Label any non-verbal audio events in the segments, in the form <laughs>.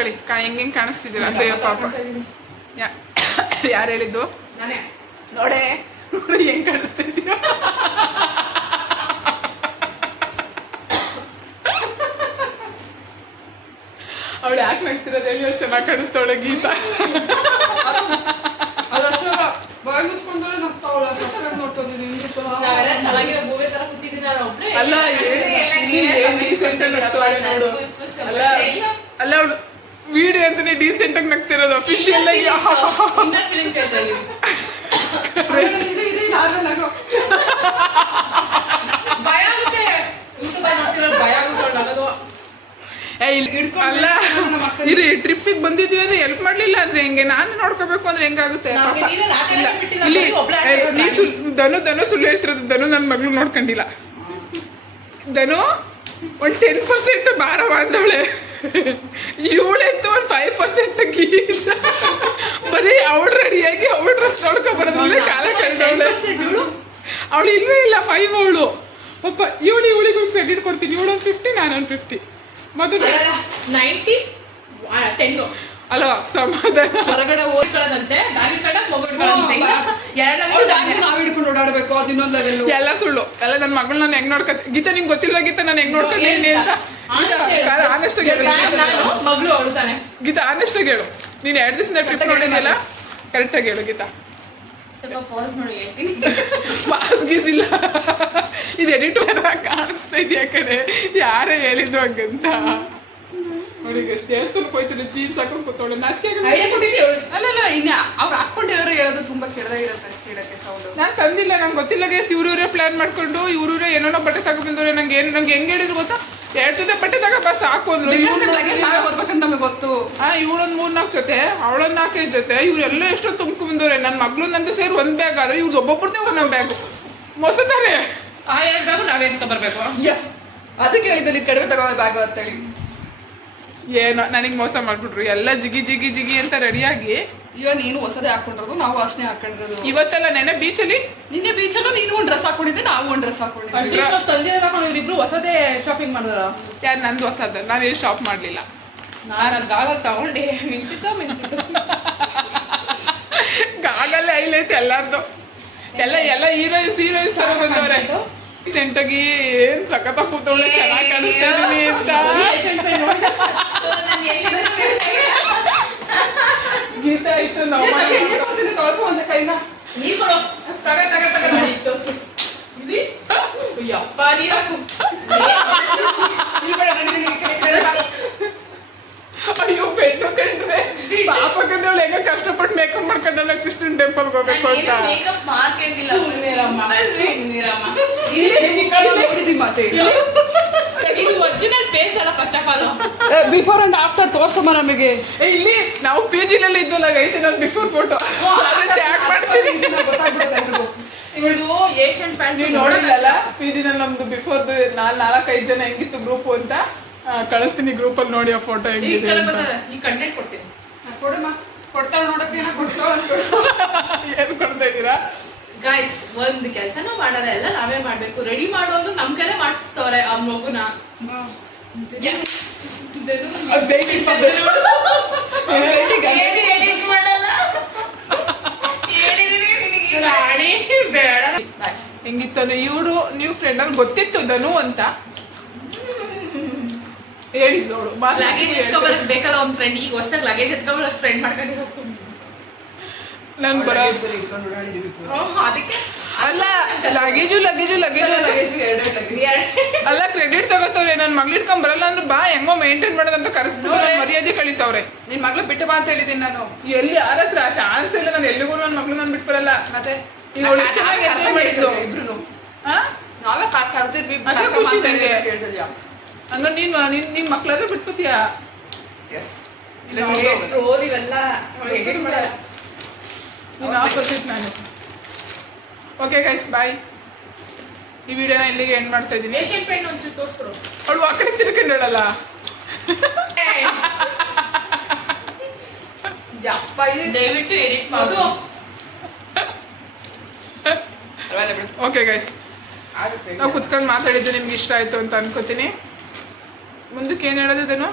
ಹೆಂಗ್ ಹೆಂಗೆ ಕಾಣಿಸ್ತಿದ್ದೀರ ಅಂತ ಪಾಪ. ಯಾ ಯಾರು ಹೇಳಿದ್ದು? ನಾನೇ. ನೋಡೆ ನೋಡಿ ಹೆಂಗ್ ಕಾಣಿಸ್ತಿದ್ಯಾ. ಅವಳು ಯಾಕೆ ನಗ್ತಿರೋದು ಹೇಳಿ ಅವಳು ಚೆನ್ನಾಗಿ ಕಾಣಿಸ್ತಾವಳೆ ಗೀತಾ. ಅಲ್ಲ ಅಲ್ಲ ಅವಳು ವಿಡಿಯೋ ಅಂತಾನೆ ಡೀಸೆಂಟ್ ಆಗಿ ನಗ್ತಿರೋದು ಅಫಿಷಿಯಲ್ ಆಗಿ. ಇದು ಇದು ಇದು ಅಲ್ಲ ಇರಿ ಟ್ರಿಪ್ಪಿಗೆ ಬಂದಿದ್ವಿ ಅಂದ್ರೆ ಹೆಲ್ಪ್ ಮಾಡ್ಲಿಲ್ಲ ಅಂದ್ರೆ ಹೆಂಗೆ? ನಾನು ನೋಡ್ಕೋಬೇಕು ಅಂದ್ರೆ ಹೆಂಗಾಗುತ್ತೆ? ಇಲ್ಲ, ನೀ ಧನು ಧನು ಸುಳ್ಳು ಹೇಳ್ತಿರೋದು ಧನು ನನ್ನ ಮಗಳು ನೋಡ್ಕೊಂಡಿಲ್ಲ. ಧನು ಒಂದು ಟೆನ್ ಪರ್ಸೆಂಟ್ ಭಾರ ಬಂದವಳೆ ಇವಳಂತೂ ಒಂದು ಫೈವ್ ಪರ್ಸೆಂಟ್ ಗೀತ ಬರೀ ಅವಳು ರೆಡಿಯಾಗಿ ಅವಳು ಡ್ರೆಸ್ ನೋಡ್ಕೊ ಬರೋದ್ರಲ್ಲೇ ಕಾಲ ಕಂಡವಳೆ ಅವಳು ಇಲ್ವೇ ಇಲ್ಲ ಫೈವ್ ಅವಳು. ಪಾಪ ಇವಳು ಇವಳಿಗೆ ಒಂದು ಕ್ರೆಡಿಟ್ ಕೊಡ್ತೀನಿ ಇವಳು ಒಂದು ಫಿಫ್ಟಿ ನಾನೊಂದು ಫಿಫ್ಟಿ ಮೊದಲು ನೈಂಟಿ ಟೆನ್ನು ಅಲ್ವಾ? ಸಮಾಧಾನ. ಹೊರಗಡೆ ಹೋಗಿ ಓದ್ಕೊಳ್ಳೋದಂತೆ ಹಿಡ್ಕೊಂಡು ಓಡಾಡ್ಬೇಕು ಅದು ಇನ್ನೊಂದ್ ಎಲ್ಲ ಸುಳ್ಳು. ಎಲ್ಲ ನನ್ನ ಮಗಳು ನಾನು ಹೆಂಗ್ ನೋಡ್ಕತ್? ಗೀತಾ ನಿಂಗೆ ಗೊತ್ತಿಲ್ವಾ ಗೀತಾ? ನಾನು ಹೆಂಗ್ ನೋಡ್ಕೊಂಡೇನಿ ಅಂತ. ಆನೆಸ್ಟ್ ಹೇಳು. ನಾನು ಮಗಳು ಅಳ್ತಾನೆ ಗೀತಾ ಆನೆಸ್ಟ್ ಹೇಳು. ನೀನು ಎರಡು ದಿವಸದಿಂದ ಟ್ರಿಪ್ ನೋಡಿದ್ಯಲ್ಲ? ಕರೆಕ್ಟ್ ಆಗಿ ಹೇಳು ಗೀತಾ. ಸ್ವಲ್ಪ ಪಾಸ್ ಮಾಡಿ ಹೇಳ್ತೀನಿ. <laughs> ಪಾಸ್ ಗೀಸ್ ಇಲ್ಲ. ಇದು ಎಡಿಟರ್ ಕಾಣಿಸ್ತಾ ಇದೆಯಾ ಕಡೆ ಯಾರೇ ಹೇಳಿದ್ದು ಹಂಗಂತ. ನೋಡಿ ದೇವಸ್ಥಾನಕ್ಕೆ ಹೋಯ್ತಾರೆ ಜೀನ್ಸ್ ಹಾಕೊಂಡು ಕೂತವಳೆ ನಾಚಿಕೆ ಆಗಲ್ಲ ಐಡಿಯಾ ಕೊಟ್ಟಿದ್ದೀವಿ ಅಲ್ಲ ಅಲ್ಲ ಇನ್ನ ಅವ್ರು ಹಾಕೊಂಡಿರೋರು ಹೇಳೋದು ತುಂಬಾ ಕೆಡದಾಗಿರುತ್ತೆ ಕೇಳಕ್ಕೆ ಸೌಂಡ್ ನಾನು ತಂದಿಲ್ಲ ನಂಗೆ ಗೊತ್ತಿಲ್ಲ ಗೇಸ್ ಇವ್ರೂರೇ ಪ್ಲಾನ್ ಮಾಡ್ಕೊಂಡು ಇವ್ರೂರೇ ಏನೇನೋ ಬಟ್ಟೆ ತಗೊಂಡ್ಬಂದವ್ರೆ ನಂಗೆ ಏನು ನಂಗೆ ಹೆಂಗೆ ಹೇಳಿದ್ರು ಗೊತ್ತಾ? ಎರಡು ಜೊತೆ ಬಟ್ಟೆ ಬಸ್ ಹಾಕು ಅಂದ್ರು. ಬರ್ಬೇಕಂತ ನಮಗೆ ಗೊತ್ತು. ಹಾ ಇವಳೊಂದ್ ಮೂರ್ ನಾಲ್ಕು ಜೊತೆ ಅವಳೊಂದು ನಾಲ್ಕೈದು ಜೊತೆ ಇವ್ರೆಲ್ಲ ಎಷ್ಟೋ ತುಂಬ್ಕೊಂಡ್ಬಂದವ್ರೆ. ನನ್ನ ಮಗಳು ನಂದು ಸೇರಿ ಒಂದ್ ಬ್ಯಾಗ್ ಆದ್ರೆ ಇವ್ರದ್ದು ಒಬ್ಬೊಬ್ಬರದೇ ಒಂದೊಂದು ಬ್ಯಾಗ್ ಮೊಸತಾರೆ ಆ ಎರಡು ಬ್ಯಾಗು ನಾವೇ ಬರ್ಬೇಕು. ಎಸ್ ಅದಕ್ಕೆ ಇದರಲ್ಲಿ ಕಡಿಮೆ ತಗೋ ಬ್ಯಾಗ್ ಅಂತೇಳಿ ಏನೋ ನನಗೆ ಮೋಸ ಮಾಡ್ಬಿಟ್ರು. ಎಲ್ಲ ಜಿಗಿ ಜಿಗಿ ಜಿಗಿ ಅಂತ ರೆಡಿಯಾಗಿ. ಇವಾಗ ನೀನು ಹೊಸದೇ ಹಾಕೊಂಡಿರೋದು ನಾವು ಅಷ್ಟೇ ಹಾಕೊಂಡಿರೋದು. ಇವತ್ತಲ್ಲ ನೆನೆ ಬೀಚಲ್ಲಿ? ನಿನ್ನೆ ಬೀಚಲ್ಲೂ ನೀನು ಒಂದ್ ಡ್ರೆಸ್ ಹಾಕೊಂಡಿದ್ದೆ ನಾವು ಒಂದ್ ಡ್ರೆಸ್ ಅಟ್ಲೀಸ್ಟ್ ತಂದೆ ಇವ್ರಿಬ್ರು ಹೊಸದೇ ಶಾಪಿಂಗ್ ಮಾಡಿದ್ರ. ಯಾರು ನಂದು ಹೊಸದ. ನಾನು ಏನು ಶಾಪ್ ಮಾಡಲಿಲ್ಲ. ನಾನು ಗಾಗಲ್ ತಗೊಂಡೆ. ಮಿಂಚಿತ ಮಿಂಚಿತ ಗಾಗಲ್ ಹೈಲೈಟ್ ಎಲ್ಲಾರ್ದು. ಎಲ್ಲ ಎಲ್ಲ ಹೀರೋಯಿನ್ಸ್ ಹೀರೋಯಿನ್ಸ್ ತರ ಬಂದವ್ರೆ. ಸೆಂಟಾಗಿ ಏನ್ ಸಖತ್ತ ಕೂತ್ಕೊಂಡು ಚೆನ್ನಾಗಿ ಕಾಣಿಸ್ತಾ ಇದ್ದೀನಿ ಅಂತ. ಗೀತಾ ಇಷ್ಟೊಂದು ಅವಮಾನ ತೊಳ್ಕೊ ಒಂದ ಕೈನ ನೀರ್ ಕೊಡು. ತಗ ತಗ ತಗ ಮಾಡಿ ತೋರ್ಸು. ಇಲ್ಲಿ. ಯಪ್ಪ ನೀರಾಕು. ಅಯ್ಯೋ ಬೆನ್ನು ಕಂಡ್ರೆ ಪಾಪ ಕಂಡ್ರೆ ಹೆಂಗ ಕಷ್ಟಪಟ್ಟು ಮೇಕಪ್ ಮಾಡ್ಕೊಂಡಲ್ಲ ಕೃಷ್ಣನ್ ಟೆಂಪಲ್ ಹೋಗ್ಬೇಕು ಅಂತ. ಮೇಕಪ್ ಮಾಡ್ಕೊಂಡಿಲ್ಲ. ಸುಮ್ನಿರಮ್ಮ ಸುಮ್ನಿರಮ್ಮ. ಇಲ್ಲಿ ಕಡೆ ಮಾತೇ. ಇದು ಒರಿಜಿನಲ್ ಫೇಸ್ ಅಲ್ಲ first of all before and after ತೋರ್ಸಮ್ಮ ನಮಗೆ. ಇಲ್ಲಿ ನಾವು ಪಿ ಜಿಲಲ್ಲಿ ಇದ್ದಲ್ಲ ಐತೆ ನಾನು ಬಿಫೋರ್ ಫೋಟೋ ಟ್ಯಾಗ್ ಮಾಡ್ತೀನಿ. ಇವಳು ಏಷ್ಯನ್ ಫ್ಯಾಮಿಲಿ ನೀವು ನೋಡಿಲ್ಲಲ್ಲ ಪಿ ಜಿನಲ್ಲಿ ನಮ್ದು ಬಿಫೋರ್ ನಾಲ್ ನಾಲ್ಕೈದು ಜನ ಹೆಂಗಿತ್ತು ಗ್ರೂಪ್ ಅಂತ ಕಳಿಸ್ತೀನಿ ಗ್ರೂಪ್ ಅಲ್ಲಿ ನೋಡಿ ಆ ಫೋಟೋ ಹೆಂಗಿದೆ ಈ ಕಂಟೆಂಟ್ ಕೊಡ್ತೀನಿ. ಕೊಡಮ್ಮ. ಕೊಡ್ತಾಳ ನೋಡಕ್ಕೆ ಏನೋ ಕೊಡ್ತಾಳ ಏನ್ ಕೊಡ್ತಾ ಇದ್ದೀರಾ? ಗೈಸ್ ಒಂದ್ ಕೆಲ್ಸನೂ ಮಾಡಲ್ಲ. ಎಲ್ಲ ನಾವೇ ಮಾಡ್ಬೇಕು. ರೆಡಿ ಮಾಡೋದು ನಮ್ ಕೈಲೇ ಮಾಡಿಸ್ತವ್ರೆ ಆ ಮಗುನ. ಬೇಕಿಂಗ್ ಫಾರ್ ಬೆಸ್ಟ್ ಎಡಿಟ್ ಮಾಡಲ್ಲ ಹೇಳಿದೀನಿ ನಿನಗೆ ರಾಣಿ ಬೇಡ ಹೆಂಗಿತ್ತು ಅಂದ್ರೆ ಇವರು ನೀವು ಫ್ರೆಂಡ್ ಅವ್ರು ಗೊತ್ತಿತ್ತು ಧನು ಅಂತ. ಹೇಳಿದ್ರು ಅವಳು. ಲಗೇಜ್ ಎತ್ಕೊಬರಕ್ ಬೇಕಲ್ಲ ಒಂದ್ ಫ್ರೆಂಡ್ ಈಗ ಹೊಸ್ದಾಗ ಲಗೇಜ್ ಎತ್ಕೊಬರಕ್ ಫ್ರೆಂಡ್ ಮಾಡ್ಕೊಂಡಿರೋ ನನ್ ಬರೋದು ಅದಕ್ಕೆ? ಲಗೇಜು ಲಗೇಜು ಲಗೇಜು ಅಲ್ಲ ಕ್ರೆಡಿಟ್ ತಗೋತವ್ರೆ. ನನ್ ಮಗ್ಳು ಇಟ್ಕೊಂಡ್ ಬರಲ್ಲ ಅಂದ್ರೆ ಬಾ ಹೆಂಗೋ ಮೇಂಟೈನ್ ಮಾಡೋದಂತ ಕರೆಸ್ಬಿಟ್ಟು ಮರ್ಯಾದೆ ಕಳಿತವ್ರೆ. ನಿನ್ ಮಗ್ಳು ಬಿಟ್ಟು ಬಾ ಅಂತ ಹೇಳಿದೀನಿ ನಾನು. ಎಲ್ಲಿ ಯಾರ ಹತ್ರ? ಚಾನ್ಸ್ ಇಲ್ಲ. ನಾನು ಎಲ್ಲಿಗೂ ನನ್ನ ಮಗ್ಳು ನಾನು ಬಿಟ್ಟು ಬರಲ್ಲ. ಮತ್ತೆ? ಇವಳು ಚೆನ್ನಾಗಿ ಮಾಡಿದ್ಲು. ಇಬ್ರು ನಾವೇ ಕರ್- ಕರ್ದಿದ್ವಿ. ಅದೇ ಖುಷಿ ಮಾತಾಡಿ ನಂಗೆ. ಅಂತ ಕೇಳ್ತಿದ್ಯಾ? ಹಂಗ ನೀನ್ ನಿನ್ ನಿನ್ ಮಕ್ಳಾದ್ರೆ ಬಿಟ್ಕೋತೀಯಾ ಎಸ್ ಮಾಡಲ್ಲ. ನೀನು ನಾನು. ಓಕೆ ಗೈಸ್ ಬಾಯ್ ಈ ವಿಡಿಯೋನ ಇಲ್ಲಿಗೆ ಎಂಡ್ ಮಾಡ್ತಾ ಇದ್ದೀನಿ. ಏಷ್ಯನ್ ಪೇಂಟ್ ಒಂಚೂರು ತೋರಿಸ್ಕೊಡು. ಅವಳು ಆ ಕಡೆ ತಿರ್ಕೊಂಡಳಲ್ಲ ಯಪ್ಪ ಇದು ದಯವಿಟ್ಟು ಎಡಿಟ್ ಮಾಡು. ಓಕೆ ಗೈಸ್ ನಾವು ಕುತ್ಕೊಂಡು ಮಾತಾಡಿದ್ದು ನಿಮ್ಗೆ ಇಷ್ಟ ಆಯ್ತು ಅಂತ ಅನ್ಕೋತೀನಿ. ಮುಂದಕ್ಕೆ ಏನು ಹೇಳೋದಿದ್ದೇನು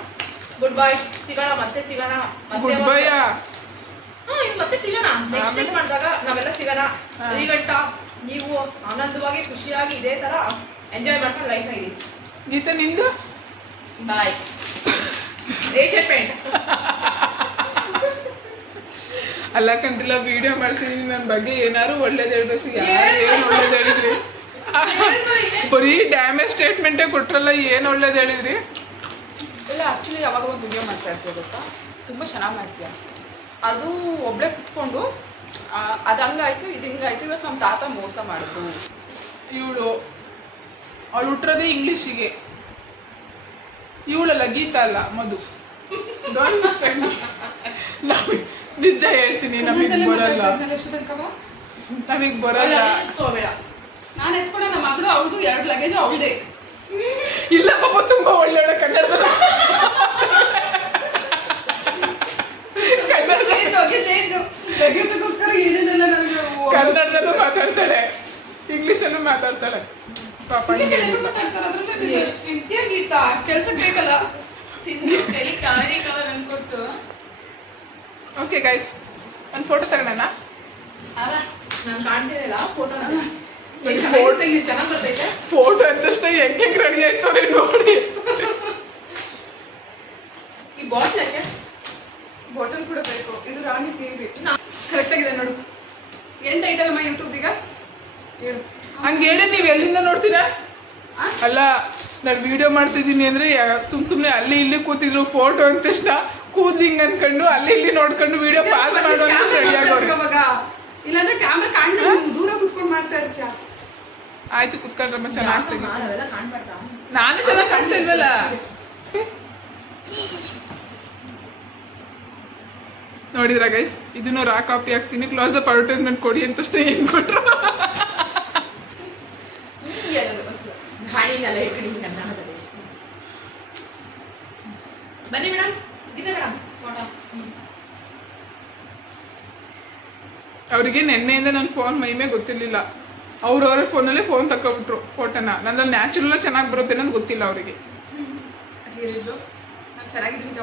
ಗುಡ್ ಬಾಯ್ ಸಿಗೋಣ ಮತ್ತೆ ಸಿಗೋಣ. ಮತ್ತೆ ಗುಡ್ ಒಂದು- ಮತ್ತೆ ಸಿಗೋಣ? ನೆಕ್ಸ್ಟ್ ಟೈಮ್ ಮಾಡಿದಾಗ ನಾವೆಲ್ಲ ಸಿಗೋಣ. ಈ ಗಂಟ ನೀವು ಆನಂದವಾಗಿ ಖುಷಿಯಾಗಿ ಇದೇ ತರ ಎಂಜಾಯ್ ಮಾಡ್ಕೊಂಡು ಲೈಫ್ ಆಗಿ ಗೀತ ನಿಂದು? ಬಾಯ್ ಏಷ್ಯನ್ ಪೇಂಟ್ ಅಲ್ಲ ಕಂಡಿಲ್ಲ ವಿಡಿಯೋ ಮಾಡ್ತೀನಿ. ನನ್ನ ಬಗ್ಗೆ ಏನಾದ್ರು ಒಳ್ಳೇದು ಹೇಳ್ಬೇಕು. ಯಾರು ಏನು? ಒಳ್ಳೇದು ಹೇಳಿದ್ರಿ? ಬರೀ ಡ್ಯಾಮೇಜ್ ಸ್ಟೇಟ್ಮೆಂಟೇ ಕೊಟ್ರಲ್ಲ ಏನು ಒಳ್ಳೇದು ಹೇಳಿದ್ರಿ? ಇಲ್ಲ ಆ್ಯಕ್ಚುಲಿ ಯಾವಾಗ ಒಂದು ವಿಡಿಯೋ ಮಾಡ್ತಾ ಇರ್ತೀವಿ ಗೊತ್ತಾ? ತುಂಬ ಚೆನ್ನಾಗಿ ಮಾಡ್ತೀಯ. ಅದು ಒಬ್ಳೆ ಕುತ್ಕೊಂಡು ಅದು ಹಂಗಾಯ್ತು ಇದು ಹಿಂಗಾಯ್ತು ಇವತ್ತು ನಮ್ಮ ತಾತ ಮೋಸ ಮಾಡಿದ್ರು. ಇವಳು ಅವಳು ಹುಟ್ಟಿರೋದೇ ಇಂಗ್ಲೀಷಿಗೆ. ಇವಳಲ್ಲ ಗೀತಾ ಅಲ್ಲ ಮಧು. ಡೋಂಟ್ ಮಿಸ್ಟೇಕ್ ನಿಜ ಹೇಳ್ತೀನಿ ನಮಗೆ ಬರಲ್ಲ. ನಮಗೆ ಬರಲ್ಲ. ನಾನು ಎತ್ಕೊಂಡೆ ನಮ್ಮ ಮಗಳು ಅವಳು ಎರಡು ಲಗೇಜ್ ಅವಳದೇ. ಇಲ್ಲ ಪಾಪ ತುಂಬಾ ಒಳ್ಳೆ ಕನ್ನಡದ ಏನೇನೆಲ್ಲ ನನಗೆ ಕನ್ನಡದಲ್ಲೂ ಮಾತಾಡ್ತಾಳೆ. ಇಂಗ್ಲಿಷಲ್ಲೂ ಮಾತಾಡ್ತಾಳೆ. ಪಾಪ ಗೀತಾ ಕೆಲ್ಸಕ್ಕೆ ಬೇಕಲ್ಲ? ಅನ್ಕೊಟ್ಟು ಓಕೆ ಗೈಸ್ ಒಂದು ಫೋಟೋ ತಗೋಣ ನಾನು ಕಾಣ್ತಿರಲ್ಲ ಫೋಟೋ ಚೆನ್ನಾಗಿ ಬರ್ತೈತೆ. ಫೋಟೋ ಅಂದ ತಕ್ಷಣ ಹೆಂಗ್ ಹೆಂಗ್ ರೆಡಿ ಆಯ್ತವ್ರೆ ನೋಡಿ. ಈ ಬಾಟ್ಲ್ ಯಾಕೆ? ಬಾಟಲ್ ಕೂಡ ಬೇಕು. ಇದು ರಾಣಿ ಫೇವ್ರೇಟ್ ಕರೆಕ್ಟ್ ಆಗಿದೆ ನೋಡು. ಏನ್ ಟೈಟಲ್ ಅಮ್ಮ ಯೂಟ್ಯೂಬ್ ಈಗ? ಹೇಳು. ಹಂಗೆ ಹೇಳಿ ನೀವು ಎಲ್ಲಿಂದ ನೋಡ್ತೀರಾ? ಅಲ್ಲ ನಾನು ವಿಡಿಯೋ ಮಾಡ್ತಿದ್ದೀನಿ ಅಂದ್ರೆ ಸುಮ್ ಸುಮ್ನೆ ಅಲ್ಲಿ ಇಲ್ಲಿ ಕೂತಿದ್ರು ಫೋಟೋ ಅಂತ ತಕ್ಷಣ ಕೂದ್ಲಿಂಗ್ ಅನ್ಕೊಂಡು ಅಲ್ಲಿ ಇಲ್ಲಿ ನೋಡ್ಕೊಂಡು ವಿಡಿಯೋ ಪಾಸ್ ಮಾಡ್ಕೊಂಡು ರೆಡಿ ಅವಾಗ ಇಲ್ಲಾಂದ್ರೆ ಕ್ಯಾಮ್ರಾ ದೂರ ಕುತ್ಕೊಂಡು ಮಾಡ್ತಾ ಇರ್ತೀಯ? ಆಯ್ತು ಕುತ್ಕೊಂಡ್ರಮ್ಮ ಚೆನ್ನಾಗ್ತೀನಿ. ನಾನು ಚೆನ್ನಾಗಿ ಕಾಣಿಸ್ತಾ ಇಲ್ವಲ್ಲ? ನೋಡಿದ್ರ ಗೈಸ್ ಇದನ್ನು ರಾ ಕಾಪಿ ಹಾಕ್ತೀನಿ ಕ್ಲೋಸ್ ಅಪ್ ಅಡ್ವರ್ಟೈಸ್ಮೆಂಟ್ ಕೊಡಿ ಅಂತಷ್ಟೇ ಏನ್ ಕೊಟ್ರು ಬನ್ನಿ ಮೇಡಮ್ ಅವರಿಗೆ ನಿನ್ನೆಯಿಂದ ನನ್ನ ಫೋನ್ ಮೈಮೇ ಗೊತ್ತಿರ್ಲಿಲ್ಲ. ಅವ್ರವ್ರ ಫೋನಲ್ಲೇ ಫೋನ್ ತಕೊಬಿಟ್ರು ಫೋಟೋನ ನನ್ನಲ್ಲಿ ನ್ಯಾಚುರಲ್ ಚೆನ್ನಾಗಿ ಬರುತ್ತೆ ಅನ್ನೋದು ಗೊತ್ತಿಲ್ಲ ಅವರಿಗೆ. ಚೆನ್ನಾಗಿದ್ದೀನಿ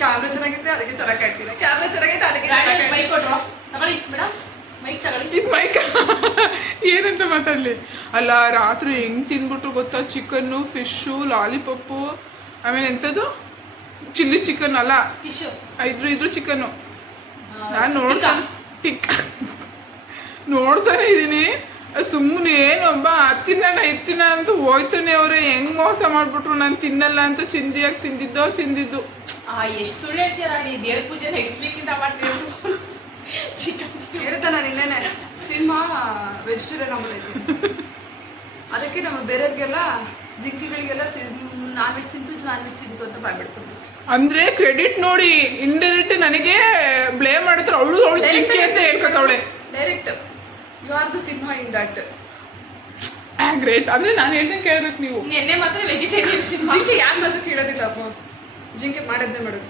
ಕ್ಯಾಮ್ರಾ ಚೆನ್ನಾಗಿದೆ ಅದಕ್ಕೆ ಚೆನ್ನಾಗಿ ಕಾಯ್ತಿಲ್ಲ ಕ್ಯಾಮ್ರಾ ಚೆನ್ನಾಗಿದೆ ಅದಕ್ಕೆ ಮೈಕ್ ಕೊಟ್ರು. ತಗೊಳ್ಳಿ ಮೇಡಮ್ ಮೈಕ್ ತಗೊಳ್ಳಿ. ಇದು ಮೈಕ <laughs> ಏನಂತ ಮಾತಾಡ್ಲಿ? ಅಲ್ಲ ರಾತ್ರಿ ಹೆಂಗ್ ತಿಂದ್ಬಿಟ್ರು ಗೊತ್ತಾ? ಚಿಕನ್ನು ಫಿಶು ಲಾಲಿಪಪ್ಪು ಆಮೇಲೆ ಎಂಥದ್ದು? ಚಿಲ್ಲಿ ಚಿಕನ್ ಅಲ್ಲ? ಇದ್ರು ಇದ್ರು ಚಿಕನ್ನು ನಾನು ನೋಡ್ತಾನೆ ಟಿಕ್ ನೋಡ್ತಾನೆ ಇದ್ದೀನಿ. ಸುಮ್ಮನೆ ಏನೊಬ್ಬ ತಿನ್ನೋಣ ಎತ್ತಿನ ಅಂತ ಹೋಯ್ತಾನೆ ಅವ್ರೆ. ಹೆಂಗ್ ಮೋಸ ಮಾಡ್ಬಿಟ್ರು? ನಾನು ತಿನ್ನಲ್ಲ ಅಂತ ಚಿಂದಿಯಾಗಿ ತಿಂದಿದ್ದೋ ತಿಂದಿದ್ದು. ಎಷ್ಟು ಸುಳ್ಳು ಹೇಳ್ತೀಯ ರಾಣಿ? ದೇವ್ರ ಪೂಜೆ ನೆಕ್ಸ್ಟ್ ವೀಕಿಂದ ಇಂದ ಮಾಡ್ತೀವಿ ಚಿಕನ್ ಹೇಳ್ತಾ ನಾನು ಇಲ್ಲೇನೆ ಸಿನಿಮಾ ವೆಜಿಟೇರಿಯನ್ ಆಗ್ಬಿಟ್ಟೈತಿ ಅದಕ್ಕೆ ನಮ್ಮ ಬೇರೆಯವ್ರಿಗೆಲ್ಲ ಜಿಂಕಿಗಳಿಗೆಲ್ಲ ನಾನ್ ವೆಜ್ ತಿಂತು ನಾನ್ ವೆಜ್ ತಿಂತು ಅಂತ ಬಾಯ್ಬಿಡ್ಕೊಂಡಿತ್ತು ಅಂದ್ರೆ ಕ್ರೆಡಿಟ್ ನೋಡಿ ಇಂಡೈರೆಕ್ಟ್ ನನಗೆ ಬ್ಲೇಮ್ ಮಾಡ್ತಾರೆ. ಅವಳು ಅವಳು ಜಿಂಕೆ ಅಂತ ಹೇಳ್ಕೊತಾವಳೆ. Direct you are the cinema in that great ಅಂದ್ರೆ ನಾನು ಹೇಳ್ದಂಗೆ ಕೇಳ್ಬೇಕು ನೀವು. ನಿನ್ನೆ ಮಾತ್ರ ವೆಜಿಟೇರಿಯನ್ ಸಿನಿಮಾ ಜಿಂಕೆ ಯಾರು ಮಾತ್ರ ಕೇಳೋದಿಲ್ಲ ಅಮ್ಮ ಜಿಂಕೆ ಮಾಡದ್ನೆ ಮಾಡೋದು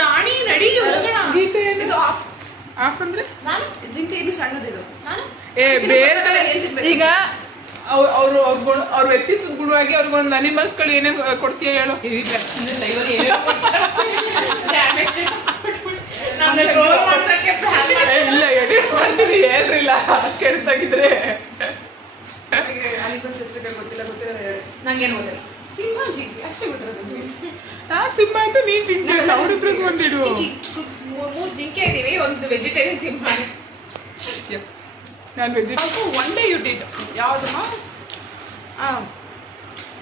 ರಾಣಿ ನಡಿ ಆಫ್. ಆಫ್ ಅಂದ್ರೆ? ನಾನು? ಜಿಂಕೆ ಇದು. ಸಣ್ಣದಿದು ನಾನು? ಏ ಬೇರೆ. ಈಗ ಅವರು ಅವ್ರ ವ್ಯಕ್ತಿತ್ವದ ಗುಣವಾಗಿ ಅವ್ರಿಗೊಂದು ಅನಿಮಲ್ಸ್ಗಳು ಏನೇನು ಕೊಡ್ತೀಯ ಹೇಳು. ಇಲ್ಲ ಎಡಿಟ್ ಮಾಡ್ತೀನಿ. ಹೇಳ್ರಿಲ್ಲ. ಕೆಡ್ತಾಗಿದ್ರೆ. ಅನಿಮಲ್ಸ್ ಹೆಸರುಗಳು ಗೊತ್ತಿಲ್ಲ ಗೊತ್ತಿರೋದು ಹೇಳಿ. ನಂಗೇನು ಗೊತ್ತಿಲ್ಲ. ಸಿನಿಮಾ ಜಿಂಕೆ ಅಷ್ಟೇ ಗೊತ್ತಿರೋದು ನಿಮಗೆ. ನಾನ್ ಸಿಂಹ ಆಯ್ತು ನೀನ್ ಜಿಂಕೆ ಆಯ್ತು ಅವ್ರಿಬ್ರಿಗೂ ಒಂದಿಡು ಮೂರ್ ಮೂರ್ ಜಿಂಕೆ ಇದೀವಿ ಒಂದು ವೆಜಿಟೇರಿಯನ್ ಸಿಂಹ ನಾನು vegetarian one day you did ಯಾವುದಮ್ಮ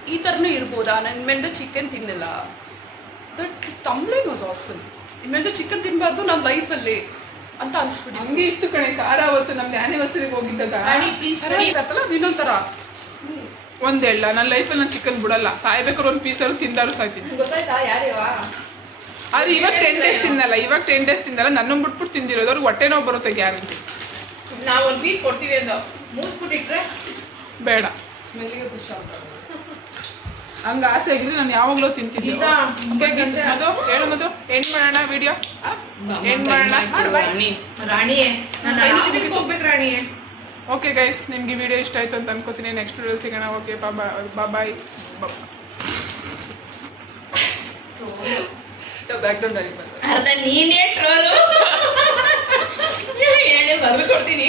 ಈ ಥರನೂ ಇರ್ಬೋದಾ? ನನ್ನ ಮೇಲೆ ಚಿಕನ್ ತಿನ್ನಲ್ಲ. ಬಟ್ ತಂಬ್ಲೇನ್ ವಾಸ್ ಆಸನ್ ಇನ್ಮೇಲೆ ಚಿಕನ್ ತಿನ್ಬಾರ್ದು ನನ್ನ ಲೈಫಲ್ಲಿ ಅಂತ ಅನ್ಸ್ಬಿಟ್ಟು ಹಂಗೆ ಇತ್ತು ಕಣೆ ಖಾರ ಅವತ್ತು ನಮ್ದು ಆನಿವರ್ಸರಿಗೆ ಹೋಗಿದ್ದಾಗ. ರಾಣಿ ಅದು ಥರ ಹೇಳ ನನ್ನ ಲೈಫಲ್ಲಿ ನಾನು ಚಿಕನ್ ಬಿಡಲ್ಲ. ಸಾಯ್ಬೇಕಾದ್ರೆ ಒಂದು ಪೀಸ್ ಅವ್ರು ತಿಂದಾರು ಸಾಯ್ತೀನಿ. ಗೊತ್ತಾಯ್ತಾ? ಆದ್ರೆ ಇವಾಗ ಟೆನ್ ಡೇಸ್ ತಿನ್ನಲ್ಲ ಇವಾಗ ಟೆನ್ ಡೇಸ್ ತಿನ್ನಲ್ಲ ನನ್ನ ಬಿಟ್ಬಿಟ್ಟು ತಿಂದಿರೋದು ಅವ್ರಿಗೆ ಹೊಟ್ಟೆ ನೋವು ಬರುತ್ತೆ ಗ್ಯಾರಂಟಿ ನಾವು ಒಂದು ಪೀಸ್ ಕೊಡ್ತೀವಿ ಅಂದ. ಮೂಸ್ಬಿಟ್ಟಿಟ್ರೆ? ಬೇಡ. ಸ್ಮೆಲ್ಲಿಗೆ ಖುಷಿ ಆಗ್ತದೆ. ಹಂಗ ಆಸೆ ಆಗಿದ್ರೆ ನಾನು ಯಾವಾಗಲೂ ತಿಂತೀನಿ ಅದು ಹೇಳು ಮದು ಎಂಡ್ ಮಾಡೋಣ ವಿಡಿಯೋ ಎಂಡ್ ಮಾಡೋಣ? ಮಾಡು ರಾಣಿಯೇ. ನಾನು ಹೋಗ್ಬೇಕು ರಾಣಿಯೇ. ಓಕೆ ಗೈಸ್ ನಿಮ್ಗೆ ವಿಡಿಯೋ ಇಷ್ಟ ಆಯ್ತು ಅಂತ ಅನ್ಕೋತೀನಿ. ನೆಕ್ಸ್ಟ್ ವಿಡಿಯೋ ಸಿಗೋಣ. Okay bye bye background ಅಲ್ಲಿ ಬಂದು. ಅರ್ಧ ನೀನೇ ಟ್ರೋಲು ಹೇಳಿ ಬರ್ದು ಕೊಡ್ತೀನಿ.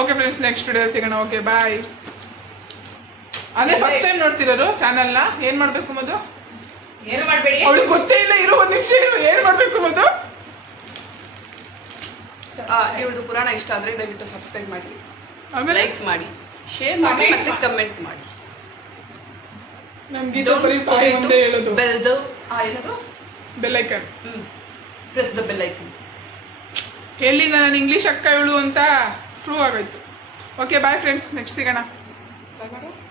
ಓಕೆ ಫ್ರೆಂಡ್ಸ್ ನೆಕ್ಸ್ಟ್ ವಿಡಿಯೋ ಸಿಗೋಣ. ಓಕೆ ಬಾಯ್ ಅದೇ ಫಸ್ಟ್ ಟೈಮ್ ನೋಡ್ತಿರೋದು ಚಾನಲ್ನ ಏನು ಮಾಡಬೇಕು ಮದು ಏನು ಮಾಡಬೇಡಿ? ಅವಳಿಗೆ ಗೊತ್ತೇ ಇಲ್ಲ ಇರೋ ಒಂದು ನಿಮಿಷ ಏನು ಮಾಡಬೇಕು ಮದು ಇವಳು ಪುರಾಣ ಇಷ್ಟ ಆದರೆ ದಯವಿಟ್ಟು ಸಬ್ಸ್ಕ್ರೈಬ್ ಮಾಡಿ. ಆಮೇಲೆ? ಲೈಕ್ ಮಾಡಿ ಶೇರ್ ಮಾಡಿ ಮತ್ತೆ ಕಮೆಂಟ್ ಮಾಡಿ. ನಮ್ಗೆ ಇದು ಬರೀ ಬಾಯ್ ಒಂದೇ ಹೇಳೋದು. ಬೆಲ್ದು ಆ ಏನದು? Bell icon. Hmm. Press the bell icon ಎಲ್ಲಿ ನಾನು ಇಂಗ್ಲಿಷ್ ಅಕ್ಕ ಇವಳು ಅಂತ ಪ್ರೂವ್ ಆಗೋಯ್ತು. ಓಕೆ ಬಾಯ್ ಫ್ರೆಂಡ್ಸ್ ನೆಕ್ಸ್ಟ್ ಸಿಗೋಣ. ಬಾಯ್